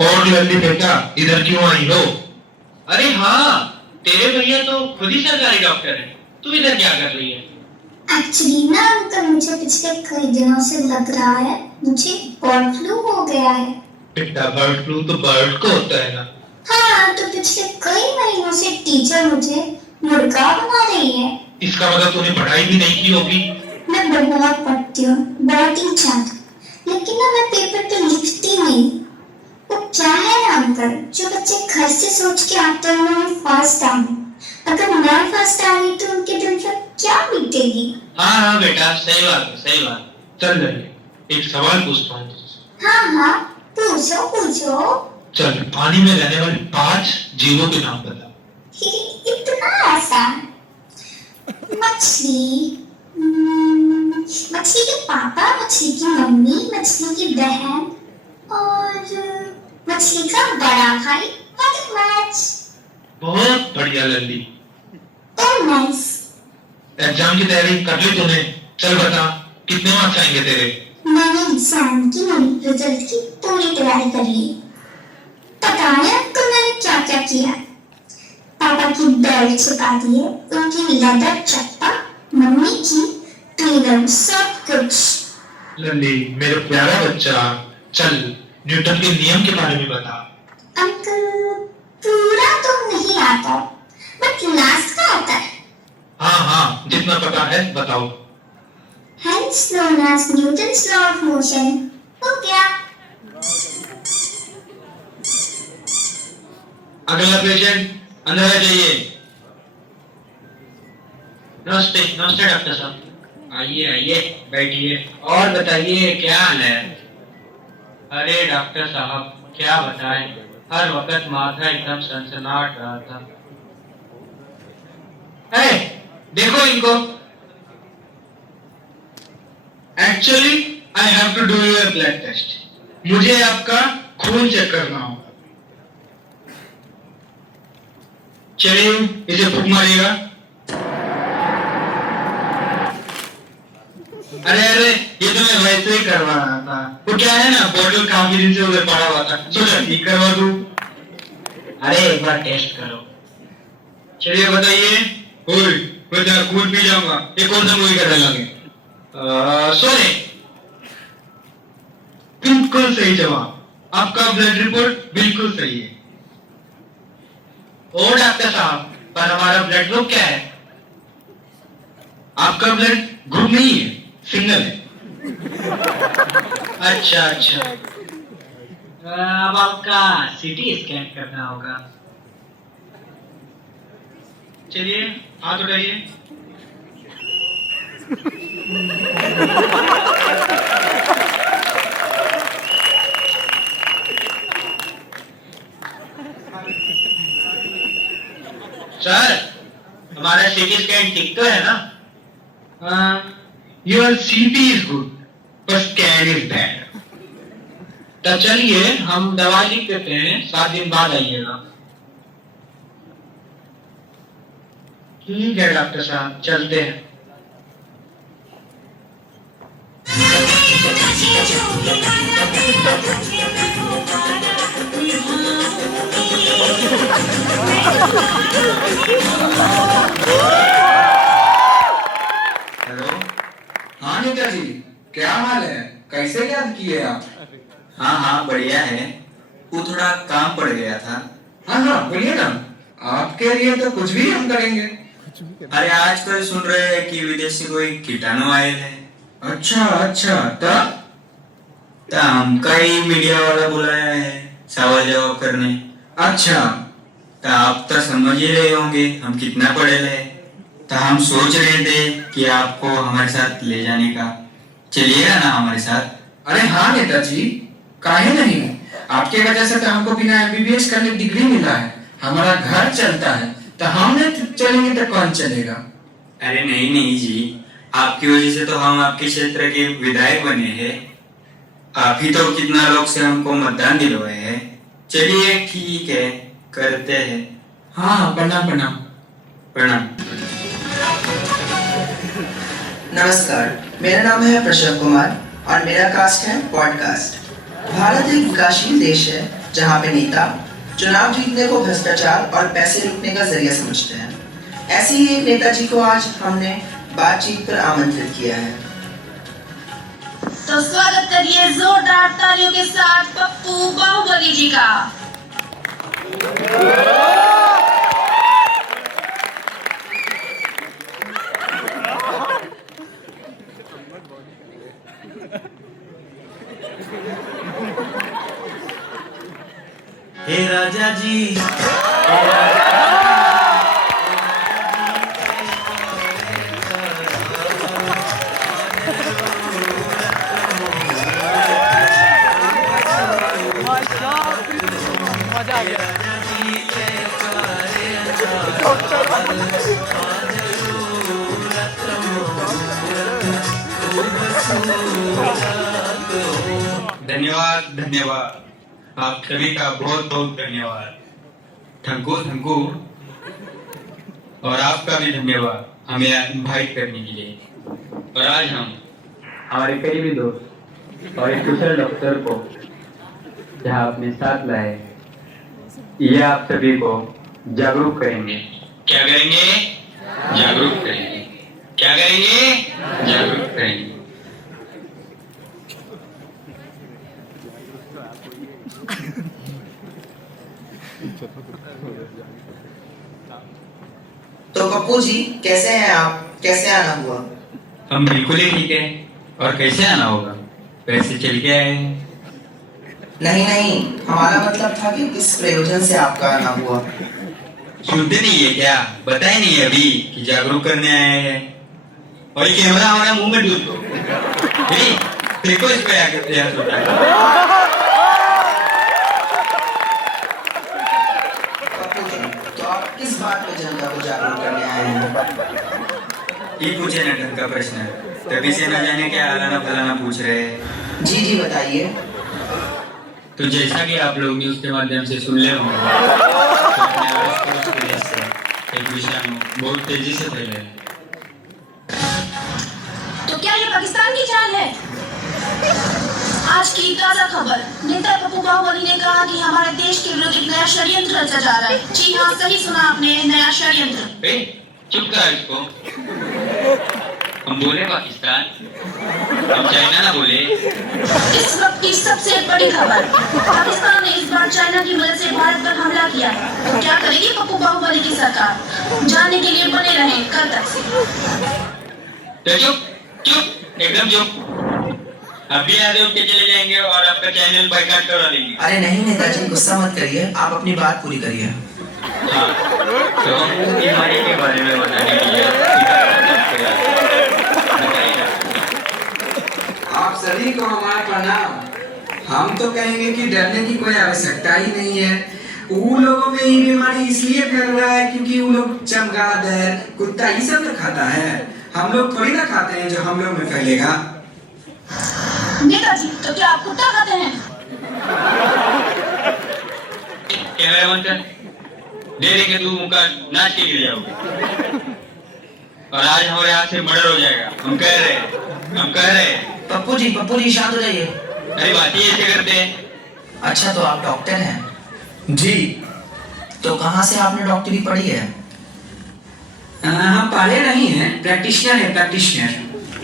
और लल्ली बेटा, इधर क्यों आई हो? अरे हाँ, तेरे भैया तो खुद ही सरकारी डॉक्टर है। तू इधर क्या कर रही है? एक्चुअली ना अंकल, मुझे पिछले कई दिनों से लग रहा है मुझे बर्ड फ्लू हो गया है। बेटा, बर्ड फ्लू तो बर्ड को होता है ना। हाँ, तो पिछले कई महीनों से टीचर मुझे मुर्गा बना रही है। इसका मतलब तूने पढ़ाई भी नहीं की होगी। मैं बहुत पढ़ती हूँ, बहुत ही ज्यादा, लेकिन ना मैं पेपर पे लिखती नहीं। वो क्या है ना अंकल, जो बच्चे घर से सोच के आते हैं उन्हें फर्स्ट आऊं। अगर मैं फर्स्ट आ गई तो उनके दिल पर क्या बीतेगी। हाँ बेटा, सही बात है, सही बात। चल लल्ली, एक सवाल पूछता हूँ तुझसे। हाँ, पूछो पूछो। चल, पानी में रहने वाले 5 जीवों के नाम बता। इतना आसान। मछली, मछली के पापा, मछली की मम्मी, मछली की बहन और मछली का बड़ा भाई मगरमच्छ। बहुत बढ़िया लल्ली। Oh nice. एग्जाम की तैयारी कर ली तूने? चल बता, कितने मार्क्स आएंगे तेरे? मैंने एग्जाम की रिजल्ट की पूरी तैयारी कर ली। पता है आपको मैंने क्या क्या किया? पापा की बेल्ट छिपा दी है, उनकी लेदर चप्पा, मम्मी की ट्विनर, सब कुछ। लल्ली मेरे प्यारा बच्चा, चल न्यूटन के नियम के बारे में बता। अंकल, पूरा तो नहीं आता, बट लास्ट का आता है। हाँ, जितना पता है बताओ। Hence known as Newton's law of motion। हो गया। अगला पेशेंट अंदर आ जाइए। नमस्ते नमस्ते डॉक्टर साहब। आइए आइए, बैठिए। और बताइए क्या हाल है? अरे डॉक्टर साहब, क्या बताएं, हर वक्त माथा एकदम सनसनाहट रहा था। देखो इनको। Actually I have to do your blood test. मुझे आपका खून चेक करना होगा। चलिए, इसे फूंक मारिएगा। अरे ये तो मैं वैसे ही करवा रहा था। वो क्या है ना, बॉटल काफी दिन से उधर पड़ा हुआ था, सोचा ठीक करवा दूं। अरे एक बार टेस्ट करो। चलिए बताइए। ओए बता, खून पी जाऊंगा। ये कौन सा मूवी करने लगे? सोने। बिल्कुल सही जवाब। आपका ब्लड रिपोर्ट बिल्कुल सही है। ओ डॉक्टर साहब, पर हमारा ब्लड ग्रुप क्या है? आपका ब्लड ग्रुप नहीं है, सिंगल है। अच्छा अच्छा। अब आपका सीटी स्कैन करना होगा। चलिए हाथ उठाइए। सर, हमारा सीटी स्कैन ठीक तो है ना? योर सीटी इज गुड, पर स्कैन इज बैड। तो चलिए हम दवा लिख देते हैं, 7 दिन बाद आइएगा। ठीक है डॉक्टर साहब, चलते हैं। हेलो। हाँ नेताजी, क्या हाल है? कैसे याद किए आप? हाँ बढ़िया है। वो थोड़ा काम पड़ गया था। हाँ बोलिए ना, आपके लिए तो कुछ भी हम करेंगे। अरे आजकल सुन रहे हैं कि विदेश से कोई कीटाणु आए हैं। अच्छा तो हमका ही मीडिया वाला बुलाया है सवाल जवाब करने। अच्छा, तो आप तो समझ ही रहे होंगे हम कितना पढ़े हैं। तो हम सोच रहे थे कि आपको हमारे साथ ले जाने का। चलिएगा ना हमारे साथ? अरे हाँ नेताजी, काहे नहीं। आपके वजह से तो हमको बिना एमबीबीएस करने डिग्री मिला है, हमारा घर चलता है। तो हम नहीं चलेंगे तो कौन चलेगा? अरे नहीं जी, आपकी वजह से तो हम आपके क्षेत्र के विधायक बने हैं। आप ही तो कितना लोग से हमको मतदान दिलवाए हैं। चलिए ठीक है, करते हैं। हाँ, प्रणाम। प्रणाम। नमस्कार, मेरा नाम है प्रशांत कुमार और मेरा कास्ट है पॉडकास्ट। भारत एक विकासशील देश है जहाँ पे नेता चुनाव जीतने को भ्रष्टाचार और पैसे लूटने का जरिया समझते हैं। ऐसे ही एक नेताजी को आज हमने बातचीत पर आमंत्रित किया है। तो स्वागत करिए जोरदार तालियों के साथ पप्पू बाहुबली जी का। हे राजा जी, धन्यवाद धन्यवाद, आप सभी का बहुत बहुत धन्यवाद। ठंकू ठंकू, और आपका भी धन्यवाद हमें इनवाइट करने के लिए। और आज हम हमारे करीबी दोस्त और एक कुशल डॉक्टर को जहाँ अपने साथ लाए, ये आप सभी को जागरूक करेंगे। क्या करेंगे? जागरूक करेंगे। क्या करेंगे? जागरूक करेंगे। तो पप्पू जी कैसे हैं आप? कैसे आना हुआ? हम बिल्कुल ही ठीक है। और कैसे आना होगा? वैसे चल के आए हैं। नहीं नहीं, हमारा मतलब था कि किस प्रयोजन से आपका आना हुआ। सुनते नहीं है क्या? बताए नहीं अभी कि जागरूक करने आए हैं। और ये कैमरा हमारा मुंह में डूब दो। देखो इस पे आके प्रयास होता है। पप्पू जी, तो आप किस बात पे जनता को जागरूक करने आए हैं? ये पूछे ना ढंग का प्रश्न, तभी से न जाने क्या आलाना फलाना पूछ रहे हैं। जी जी बताइए। तो जैसा कि आप लोग न्यूज के माध्यम से सुन ले होंगे, तो अपने आस पड़ोस के देश से एक विषाणु बहुत तेजी से फैला है। तो क्या ये पाकिस्तान की चाल है? आज की ताजा खबर, नेता पप्पू बाहुबली ने कहा कि हमारे देश के विरुद्ध एक नया षड्यंत्र रचा जा रहा है। जी हाँ, सही सुना आपने, नया षड्यंत्र। चुप कर इसको। हम बोले पाकिस्तान, हम चाइना ना बोले। इस वक्त की सबसे बड़ी खबर, पाकिस्तान ने इस बार चाइना की मदद से भारत पर हमला किया है। तो क्या करेगी पप्पू बाहुबली की सरकार? जानने के लिए बने रहें कल तक से। तो चुप चुप, एकदम चुप। अभी आधे उठ के चले जाएंगे और आपका चैनल बाइकाट करवा देंगे। अरे नहीं नेताजी, गुस्सा मत करिए, आप अपनी बात पूरी करिए। हाँ, तो हम बीमारी के बारे में बताने के लिए आप सभी को हमारा प्रणाम। हम तो कहेंगे कि डरने की कोई आवश्यकता ही नहीं है। उन लोगों में ये बीमारी इसलिए फैल रहा है क्योंकि वो लोग चमगादड़, कुत्ता ये सब तो खाता है। हम लोग थोड़ी ना खाते हैं जो हम लोग में फैलेगा। नेताजी, तो क्या आप कुत्ता खाते हैं? कैमरा बंद कर, दे देंगे तू मुका नाच के गिर जाओगे। और आज हमारे हाथ से मर्डर हो जाएगा। हम कह रहे हैं। पप्पू जी शांत हो जाइए। अरे बात ही ऐसे करते हैं। अच्छा, तो आप डॉक्टर हैं? जी। तो कहाँ से आपने डॉक्टरी पढ़ी है? हम पढ़े नहीं हैं, प्रैक्टिशनर है, प्रैक्टिशनर।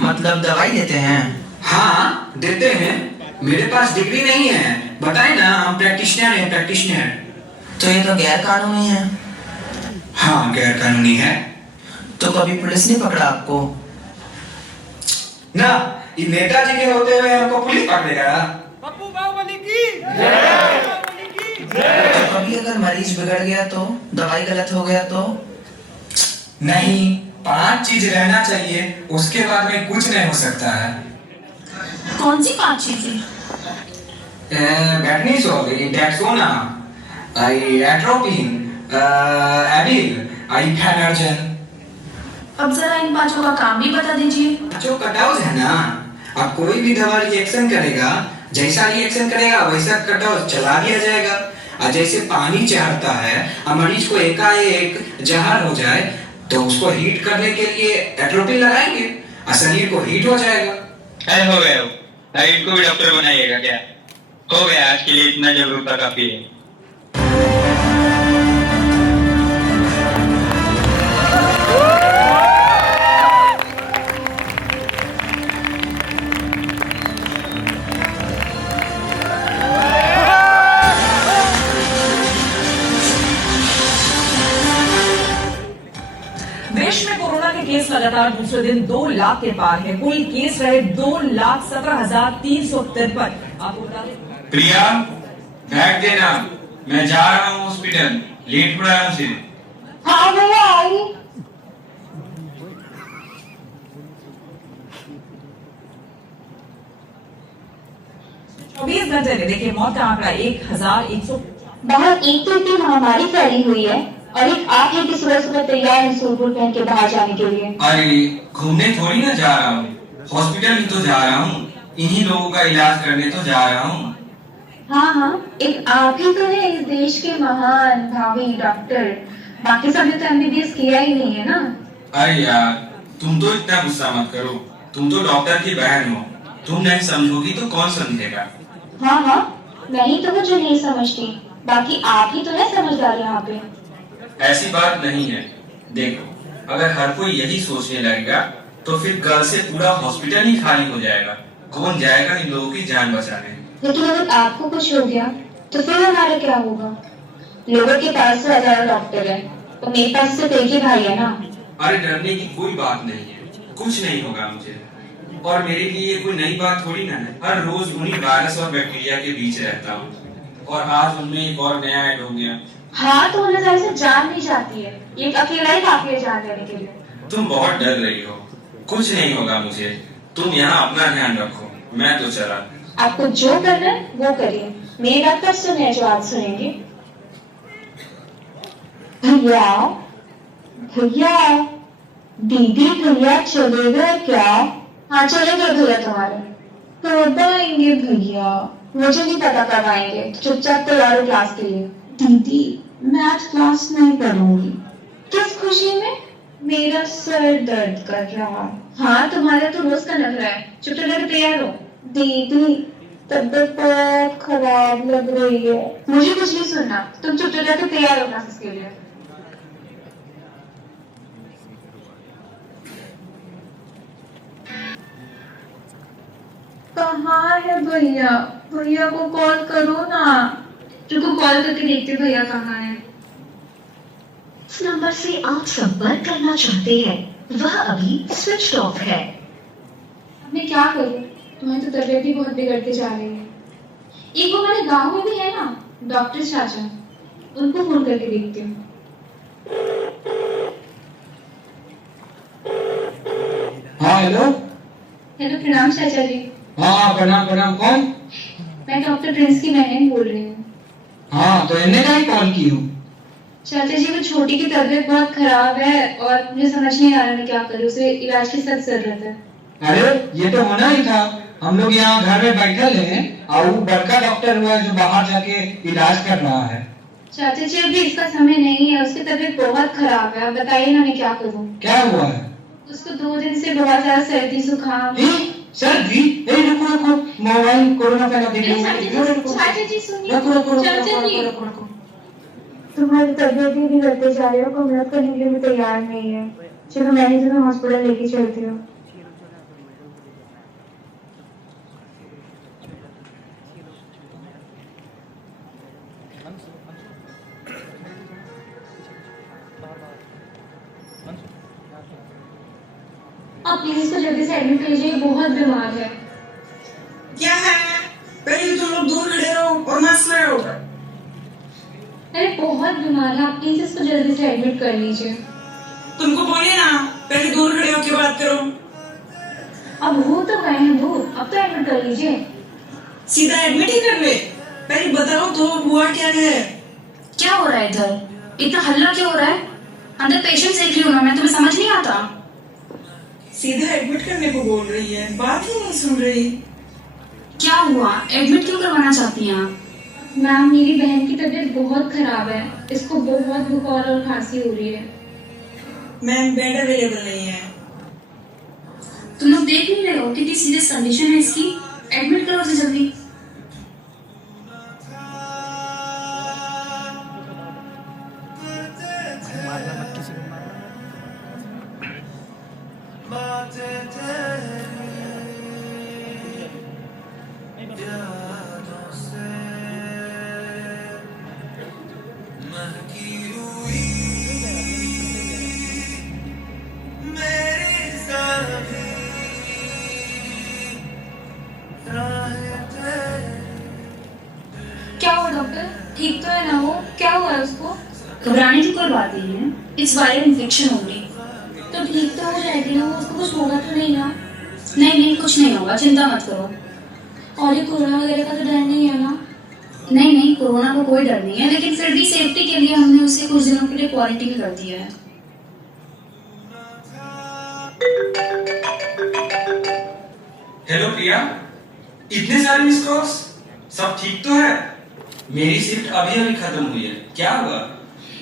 मतलब दवाई देते हैं? हाँ देते हैं, मेरे पास डिग्री नहीं है। बताए ना, हम प्रैक्टिशनर हैं, प्रैक्टिशनर। तो ये तो गैर कानूनी है। हाँ गैर कानूनी है। तो कभी पुलिस ने पकड़ा आपको? ना, ये नेताजी के होते हुए हमको पुलिस पकड़ेगा? पप्पू बाहुबली की तो कभी अगर मरीज बिगड़ गया तो, दवाई गलत हो गया तो? नहीं, 5 चीज रहना चाहिए, उसके बाद में कुछ नहीं हो सकता है। कौन सी 5 चीजें? बैटनीसोल, डेक्सोना, एट्रोपिन, एबिल, फेनर्जन। अब जरा इन 5 का काम भी बता दीजिए। जो कटआउट है ना, अब कोई भी दवा रिएक्शन करेगा, जैसा रिएक्शन करेगा वैसा कटआउट चला दिया जाएगा। और जैसे पानी चढ़ता है, मरीज को एकाएक जहर हो जाए तो उसको हीट करने के लिए एट्रोपिन लगाएंगे और शरीर को हीट हो जाएगा। हो गए हो। इनको भी डॉक्टर बनाइएगा क्या? हो गया, आज के लिए इतना जागरूकता काफी है। देश में कोरोना के केस लगातार दूसरे दिन 2 लाख के पार है। कुल केस रहे 2,17,353। आपको बता दें, प्रिया, बैग देना, मैं जा रहा हूँ हॉस्पिटल, लेट हो रहा है मुझे। हाँ भैया आई। 24 घंटे में देखिए मौत का आंकड़ा 1,100। बाहर एक तो इतनी महामारी फैली हुई है और एक आप है कि सुबह सुबह तैयार हैं सूट बूट पहन के बाहर जाने के लिए। अरे घूमने थोड़ी ना जा रहा हूँ, हॉस्पिटल ही तो जा रहा हूँ, इन्हीं लोगों का इलाज करने तो जा रहा हूँ। हाँ हाँ, एक आप ही तो है इस देश के महान भावी डॉक्टर। बाकी सबने तो एमबीबीएस किया ही नहीं है ना। अरे यार, तुम तो इतना गुस्सा मत करो, तुम तो डॉक्टर की बहन हो, तुम नहीं समझोगी तो कौन समझेगा। हाँ हाँ, मैं ही तो हूँ जो नहीं समझती, बाकी आप ही तो है समझदार यहाँ पे। ऐसी बात नहीं है। देखो, अगर हर कोई यही सोचने लगेगा तो फिर कल से पूरा हॉस्पिटल ही खाली हो जाएगा। कौन जाएगा इन लोगों की जान बचाने। लेकिन अगर आपको कुछ हो गया तो फिर हमारा क्या होगा? लोगों के पास तो हजारों डॉक्टर है, तो मेरे पास सिर्फ एक ही भाई है ना। अरे डरने की कोई बात नहीं है, कुछ नहीं होगा मुझे। और मेरे लिए ये कोई नई बात थोड़ी ना है, हर रोज उन्हीं वायरस और बैक्टीरिया के बीच रहता हूँ और आज उनमें एक और नया ऐड हो गया। हाँ तो उन्हें जरा से जान नहीं जाती है, ये अकेला ही काफी है जान लेने के लिए। तुम बहुत डर रही हो, कुछ नहीं होगा मुझे, तुम यहाँ अपना ध्यान रखो, मैं तो चला। आपको जो करना है वो करिए, मेरी बात पर सुने जो आप सुनेंगे। भैया भैया, दीदी भैया चले गए क्या? हाँ चले गए भैया तुम्हारे। कब आएंगे भैया? मुझे नहीं पता कब आएंगे, चुपचाप तैयार हो क्लास के लिए। दीदी मैं आज क्लास नहीं करूंगी। किस खुशी में? मेरा सर दर्द कर रहा। हाँ तुम्हारा तो रोज का नखरा है, चुपचाप करके तैयार हो। दीदी तबीयत बहुत खराब लग रही है। मुझे कुछ नहीं सुनना, तुम चुपचाप करके तैयार हो क्लासेस के लिए। कहाँ है भैया? भैया को कॉल करो ना। तुमको कॉल करके देखते हो भैया कहाँ है। इस नंबर से आप संपर्क करना चाहते हैं वह अभी स्विच ऑफ है। अब मैं क्या करूँ, तुम्हारी तो तबीयत भी बहुत बिगड़ती जा रही है। एक वो हमारे गांव में भी है ना डॉक्टर चाचा, उनको फोन करके देखती हूँ। हाँ हेलो। हेलो प्रणाम चाचा जी। हाँ प्रणाम प्रणाम, कौन? मैं डॉक्टर प्रिंस की बहन बोल रही हूँ। हाँ तो इन्हें का ही कॉल की हूँ। चाचा जी वो छोटी की तबीयत बहुत खराब है और मुझे समझ नहीं आ रहा मैं क्या करूँ, उसे इलाज की सख्त जरूरत है। अरे ये तो होना ही था, हम लोग यहाँ घर में बैठे हैं और वो बड़का डॉक्टर हुआ है जो बाहर जाके इलाज कर रहा है। चाचा जी अभी इसका समय नहीं है, उसकी तबीयत बहुत खराब है, आप बताइए ना मैं क्या करूँ। क्या हुआ है? उसको 2 दिन से बहुत ज्यादा सर्दी जुकाम। सर्दी? रुको रुको, मोबाइल कोरोना का देख लो। चाचा जी सुनिए। चाचा जी तुम्हारी तबीयत भी बिगड़ते जा रही है, कमरा करने के लिए भी तैयार नहीं है। चलो मैं ही तुम्हें हॉस्पिटल लेके चलती हूँ। आप प्लीज इसको जल्दी से एडमिट कर लीजिए, बहुत बीमार है। क्या है? पहले तुम लोग दूर खड़े रहो और मत रहो। अरे बहुत बीमार है, आप प्लीज इसको जल्दी से एडमिट कर लीजिए। तुमको बोले ना पहले दूर खड़े होकर बात करो। अब हो तो गए हैं दूर, अब तो एडमिट कर लीजिए। सीधा एडमिट ही कर ले। पहले बताओ तो हुआ क्या है? क्या हो रहा है इधर? इतना हल्ला क्यों हो रहा है? अंदर पेशेंट देख रही हूँ मैं, तुम्हें समझ नहीं आता? सीधा एडमिट करने को बोल रही है, बात ही नहीं सुन रही। क्या हुआ? एडमिट क्यों करवाना चाहती हैं आप? मैम मेरी बहन की तबीयत बहुत खराब है, इसको बहुत बुखार और खांसी हो रही है। मैम बेड अवेलेबल नहीं है। तुम लोग देख नहीं रहे हो कितनी सीरियस कंडीशन है इसकी? एडमिट करो उसे जल्दी। ठीक तो है ना वो? क्या हुआ है उसको? घबराने की कोई बात नहीं है, इट्स वायरल इन्फेक्शन ओनली। तो ठीक तो हो जाएगी ना वो? उसको कुछ होगा तो नहीं ना? नहीं कुछ नहीं होगा, चिंता मत करो। और ये कोरोना वगैरह का तो डर नहीं है ना? नहीं कोरोना का कोई डर नहीं है, लेकिन फिर भी सेफ्टी के लिए हमने उसे कुछ दिनों के लिए क्वारंटीन कर दिया है। हेलो प्रिया, इतने सारे मिस कॉल्स, सब ठीक तो है? मेरी शिफ्ट अभी अभी खत्म हुई है, क्या हुआ?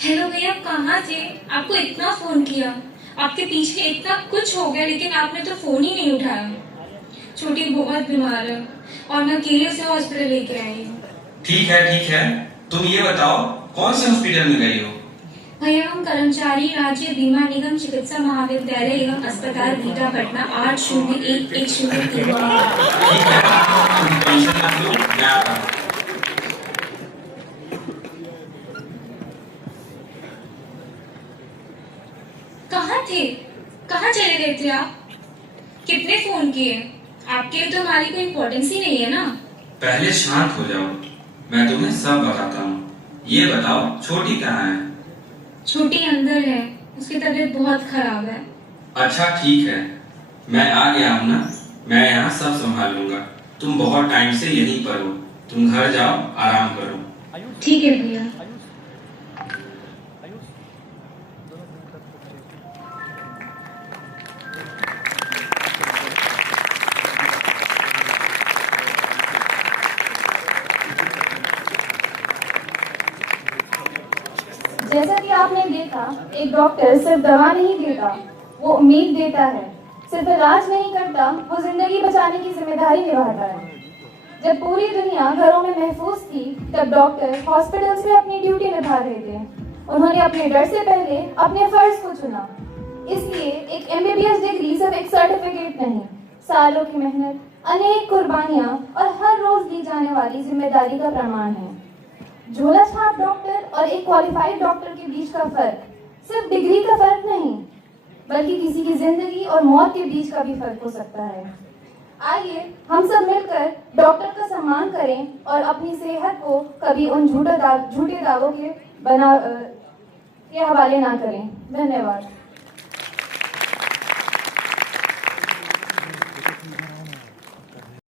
हेलो भैया, आप कहाँ थे? आपको इतना फोन किया, आपके पीछे इतना कुछ हो गया, लेकिन आपने तो फोन ही नहीं उठाया। छोटी बहुत बीमार है और मैं अकेले उसे हॉस्पिटल लेके आई हूँ। ठीक है, तुम ये बताओ कौन से हॉस्पिटल में गई हो? भैया हम कर्मचारी राज्य बीमा निगम चिकित्सा महाविद्यालय एवं अस्पताल बीटा पटना 801103। ठीक है, तुम टेंशन मत लो, मैं आता हूँ। कहाँ थे? कहाँ चले गए थे आप? कितने फोन किए? आपके लिए तो हमारी कोई इम्पोर्टेंस ही नहीं है ना। पहले शांत हो जाओ, मैं तुम्हें सब बताता हूँ। ये बताओ छोटी कहाँ है? छोटी अंदर है, उसकी तबीयत बहुत खराब है। अच्छा ठीक है, मैं आ गया हूँ ना, मैं यहाँ सब संभाल लूंगा। तुम बहुत टाइम से यहीं पर हो, तुम घर जाओ, आराम करो। ठीक है भैया। जैसा कि आपने देखा, एक डॉक्टर सिर्फ दवा नहीं देता, वो उम्मीद देता है। सिर्फ इलाज नहीं करता, वो जिंदगी बचाने की जिम्मेदारी निभाता है। जब पूरी दुनिया घरों में महफूज थी, तब डॉक्टर हॉस्पिटल्स में अपनी ड्यूटी निभा रहे थे। उन्होंने अपने डर से पहले अपने फर्ज को चुना। इसलिए एक MBBS डिग्री सिर्फ एक सर्टिफिकेट नहीं, सालों की मेहनत, अनेक कुर्बानियां और हर रोज दी जाने वाली जिम्मेदारी का प्रमाण है। झोला छाप डॉक्टर और एक क्वालिफाइड डॉक्टर के बीच का फर्क सिर्फ डिग्री का फर्क नहीं, बल्कि किसी की जिंदगी और मौत के बीच का भी फर्क हो सकता है। आइए हम सब मिलकर डॉक्टर का सम्मान करें और अपनी सेहत को कभी उन झूठे दावों के हवाले ना करें। धन्यवाद।